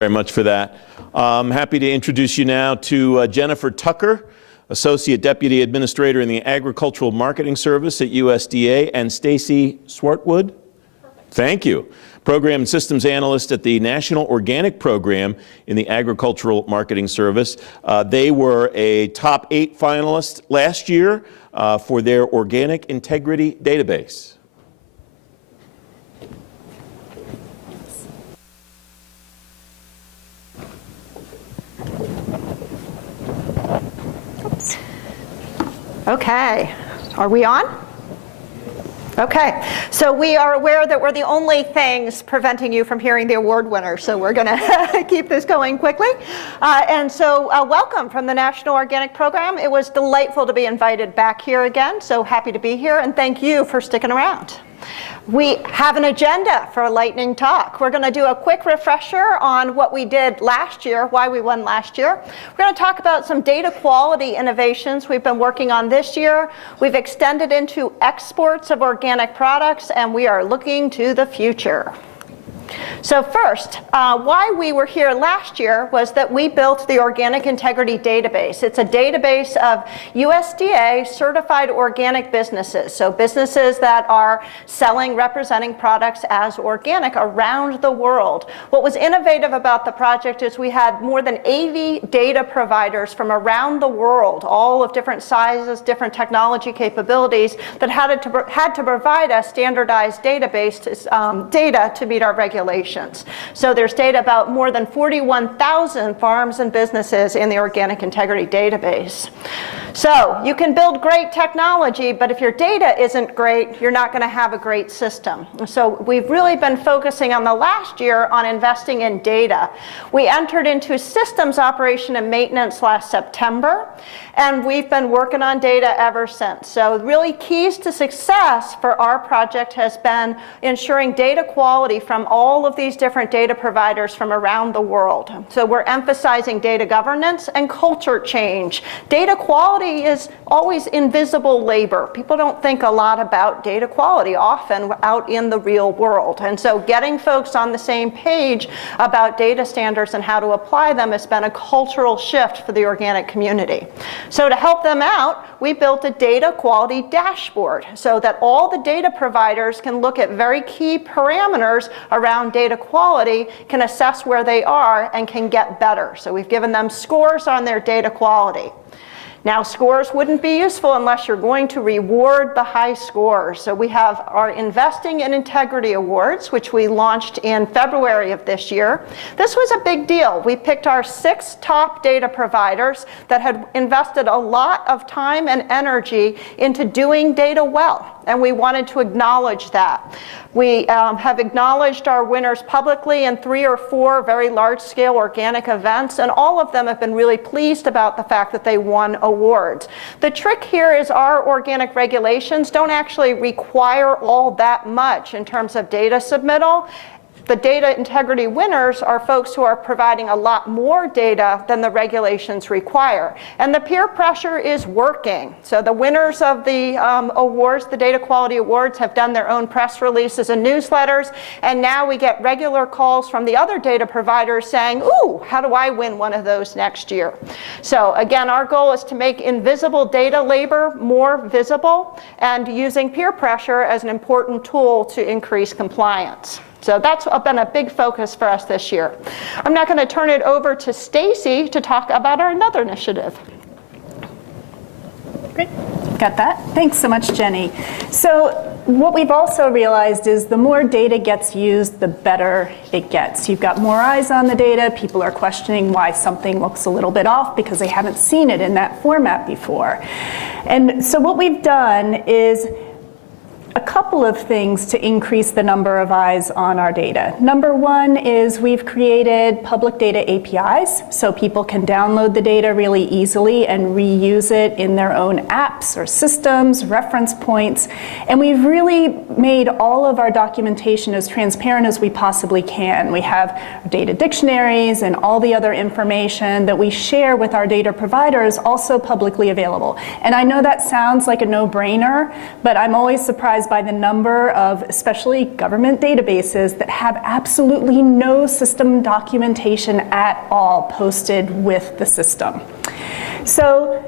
Very much for that. I'm happy to introduce you now to Jennifer Tucker, Associate Deputy Administrator in the Agricultural Marketing Service at USDA, and Stacy Swartwood. Perfect. Thank you. Program and Systems Analyst at the National Organic Program in the Agricultural Marketing Service. They were a top 8 finalist last year for their Organic Integrity Database. Okay, are we on? Okay, so we are aware that we're the only things preventing you from hearing the award winner, so we're going to keep this going quickly. Welcome from the National Organic Program. It was delightful to be invited back here again, so happy to be here, and thank you for sticking around. We have an agenda for a lightning talk. We're going to do a quick refresher on what we did last year, why we won last year. We're going to talk about some data quality innovations we've been working on this year. We've extended into exports of organic products, and we are looking to the future. So first, why we were here last year was that we built the Organic Integrity Database. It's a database of USDA certified organic businesses, so businesses that are selling, representing products as organic around the world. What was innovative about the project is we had more than 80 data providers from around the world, all of different sizes, different technology capabilities, that had to provide us standardized database data to meet our regulations. So there's data about more than 41,000 farms and businesses in the Organic Integrity Database. So you can build great technology, but if your data isn't great, you're not going to have a great system. So we've really been focusing on the last year on investing in data. We entered into systems operation and maintenance last September, and we've been working on data ever since. So really keys to success for our project has been ensuring data quality from all of these different data providers from around the world. So we're emphasizing data governance and culture change. Data quality is always invisible labor. People don't think a lot about data quality often out in the real world. And so getting folks on the same page about data standards and how to apply them has been a cultural shift for the organic community. So to help them out, we built a data quality dashboard so that all the data providers can look at very key parameters around data quality, can assess where they are, and can get better. So we've given them scores on their data quality. Now, scores wouldn't be useful unless you're going to reward the high scores. So we have our Investing in Integrity Awards, which we launched in February of this year. This was a big deal. We picked our 6 top data providers that had invested a lot of time and energy into doing data well, and we wanted to acknowledge that. We have acknowledged our winners publicly in 3 or 4 very large-scale organic events, and all of them have been really pleased about the fact that they won awards. The trick here is our organic regulations don't actually require all that much in terms of data submittal. The data integrity winners are folks who are providing a lot more data than the regulations require. And the peer pressure is working. So the winners of the awards, the data quality awards, have done their own press releases and newsletters. And now we get regular calls from the other data providers saying, ooh, how do I win one of those next year? So again, our goal is to make invisible data labor more visible and using peer pressure as an important tool to increase compliance. So that's been a big focus for us this year. I'm now going to turn it over to Stacy to talk about our another initiative. Great, got that. Thanks so much, Jenny. So what we've also realized is the more data gets used, the better it gets. You've got more eyes on the data. People are questioning why something looks a little bit off because they haven't seen it in that format before. And so what we've done is a couple of things to increase the number of eyes on our data. Number one is we've created public data APIs so people can download the data really easily and reuse it in their own apps or systems, reference points. And we've really made all of our documentation as transparent as we possibly can. We have data dictionaries and all the other information that we share with our data providers also publicly available. And I know that sounds like a no-brainer, but I'm always surprised by by the number of, especially government databases, that have absolutely no system documentation at all posted with the system. So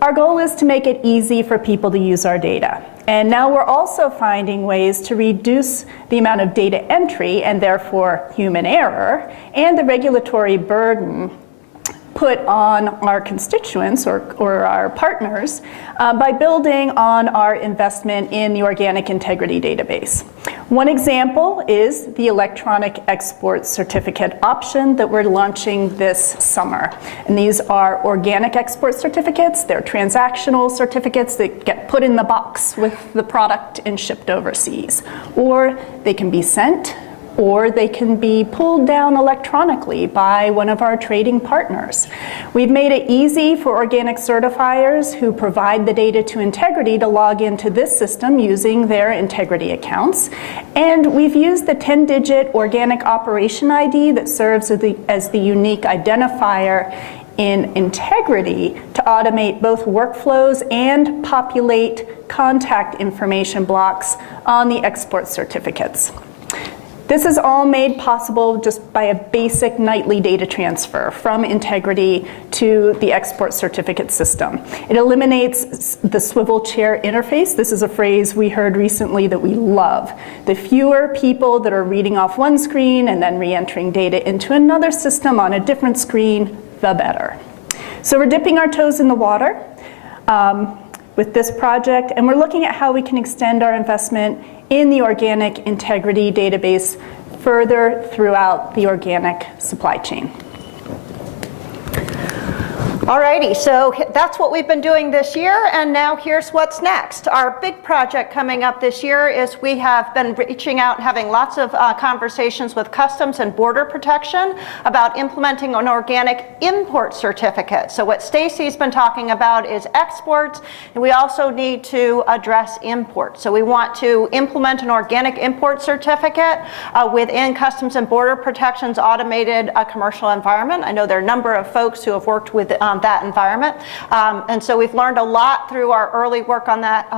our goal is to make it easy for people to use our data. And now we're also finding ways to reduce the amount of data entry and therefore human error and the regulatory burden put on our constituents or our partners by building on our investment in the Organic Integrity Database. One example is the electronic export certificate option that we're launching this summer. And these are organic export certificates. They're transactional certificates that get put in the box with the product and shipped overseas. Or they can be sent, or they can be pulled down electronically by one of our trading partners. We've made it easy for organic certifiers who provide the data to Integrity to log into this system using their Integrity accounts. And we've used the 10-digit organic operation ID that serves as the unique identifier in Integrity to automate both workflows and populate contact information blocks on the export certificates. This is all made possible just by a basic nightly data transfer from Integrity to the export certificate system. It eliminates the swivel chair interface. This is a phrase we heard recently that we love. The fewer people that are reading off one screen and then re-entering data into another system on a different screen, the better. So we're dipping our toes in the water with this project, and we're looking at how we can extend our investment in the Organic Integrity Database further throughout the organic supply chain. Alrighty, so that's what we've been doing this year, and now here's what's next. Our big project coming up this year is we have been reaching out and having lots of conversations with Customs and Border Protection about implementing an organic import certificate. So what Stacy's been talking about is exports, and we also need to address imports. So we want to implement an organic import certificate within Customs and Border Protection's automated commercial environment. I know there are a number of folks who have worked with that environment. And so we've learned a lot through our early work on that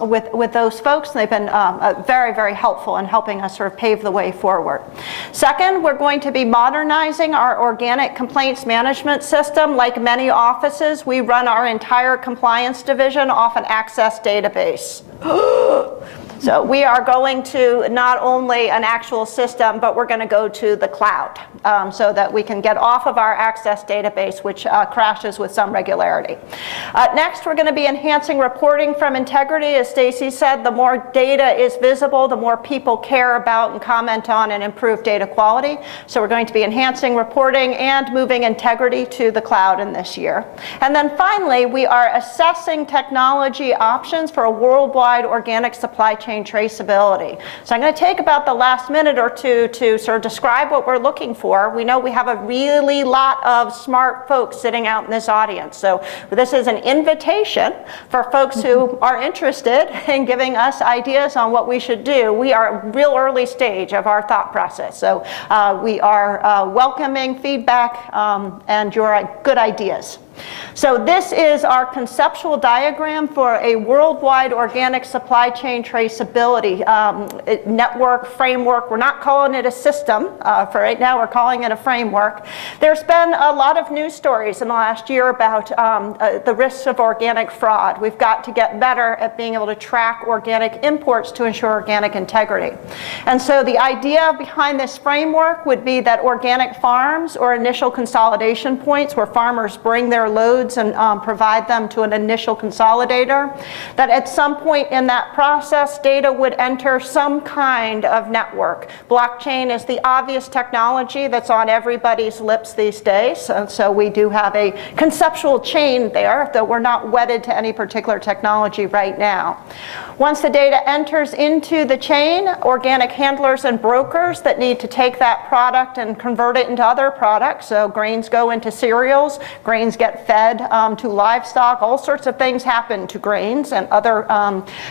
with those folks. And they've been very, very helpful in helping us sort of pave the way forward. Second, we're going to be modernizing our organic complaints management system. Like many offices, we run our entire compliance division off an Access database. So we are going to not only an actual system, but we're going to go to the cloud so that we can get off of our Access database, which crashes with some regularity. Next, we're going to be enhancing reporting from Integrity. As Stacy said, the more data is visible, the more people care about and comment on and improve data quality. So we're going to be enhancing reporting and moving Integrity to the cloud in this year. And then finally, we are assessing technology options for a worldwide organic supply chain traceability. So I'm going to take about the last minute or two to sort of describe what we're looking for. We know we have a really lot of smart folks sitting out in this audience. So this is an invitation for folks who are interested in giving us ideas on what we should do. We are a real early stage of our thought process. So we are welcoming feedback and your good ideas. So this is our conceptual diagram for a worldwide organic supply chain traceability network, framework. We're not calling it a system. For right now, we're calling it a framework. There's been a lot of news stories in the last year about the risks of organic fraud. We've got to get better at being able to track organic imports to ensure organic integrity. And so the idea behind this framework would be that organic farms or initial consolidation points where farmers bring their loads and provide them to an initial consolidator, that at some point in that process, data would enter some kind of network. Blockchain is the obvious technology that's on everybody's lips these days, and so we do have a conceptual chain there, though we're not wedded to any particular technology right now. Once the data enters into the chain, organic handlers and brokers that need to take that product and convert it into other products, so grains go into cereals, grains get fed to livestock, all sorts of things happen to grains and other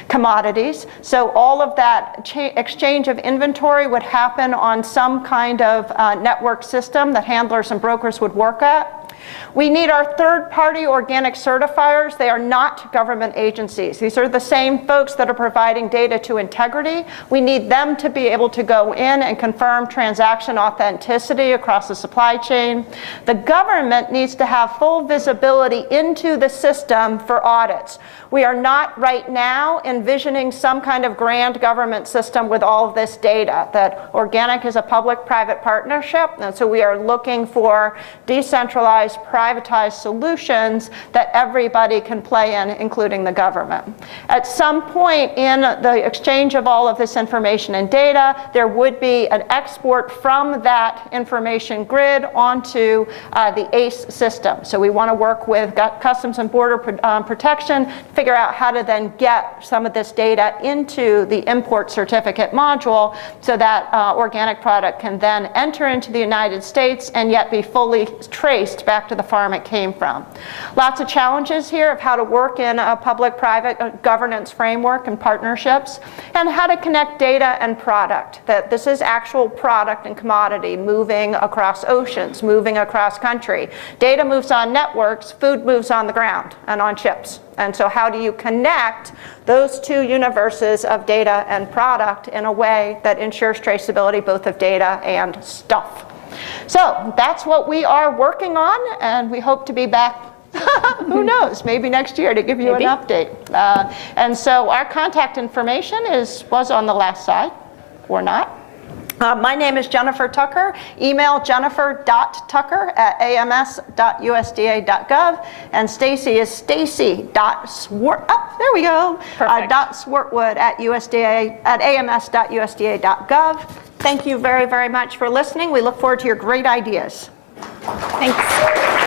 commodities. So all of that exchange of inventory would happen on some kind of network system that handlers and brokers would work at. We need our third-party organic certifiers. They are not government agencies. These are the same folks that are providing data to Integrity. We need them to be able to go in and confirm transaction authenticity across the supply chain. The government needs to have full visibility into the system for audits. We are not right now envisioning some kind of grand government system with all of this data. That organic is a public-private partnership, and so we are looking for decentralized, privatized solutions that everybody can play in, including the government. At some point in the exchange of all of this information and data, there would be an export from that information grid onto the ACE system. So we want to work with Customs and Border Protection to figure out how to then get some of this data into the import certificate module so that organic product can then enter into the United States and yet be fully traced back to the farm it came from. Lots of challenges here of how to work in a public-private governance framework and partnerships, and how to connect data and product, that this is actual product and commodity moving across oceans, moving across country. Data moves on networks, food moves on the ground and on ships. And so how do you connect those two universes of data and product in a way that ensures traceability both of data and stuff? So that's what we are working on, and we hope to be back, who knows, maybe next year to give you an update. And so our contact information was on the last slide, or not. My name is Jennifer Tucker. Email jennifer.tucker@ams.usda.gov. And Stacy is stacy.swartwood@ams.usda.gov. Thank you very, very much for listening. We look forward to your great ideas. Thanks.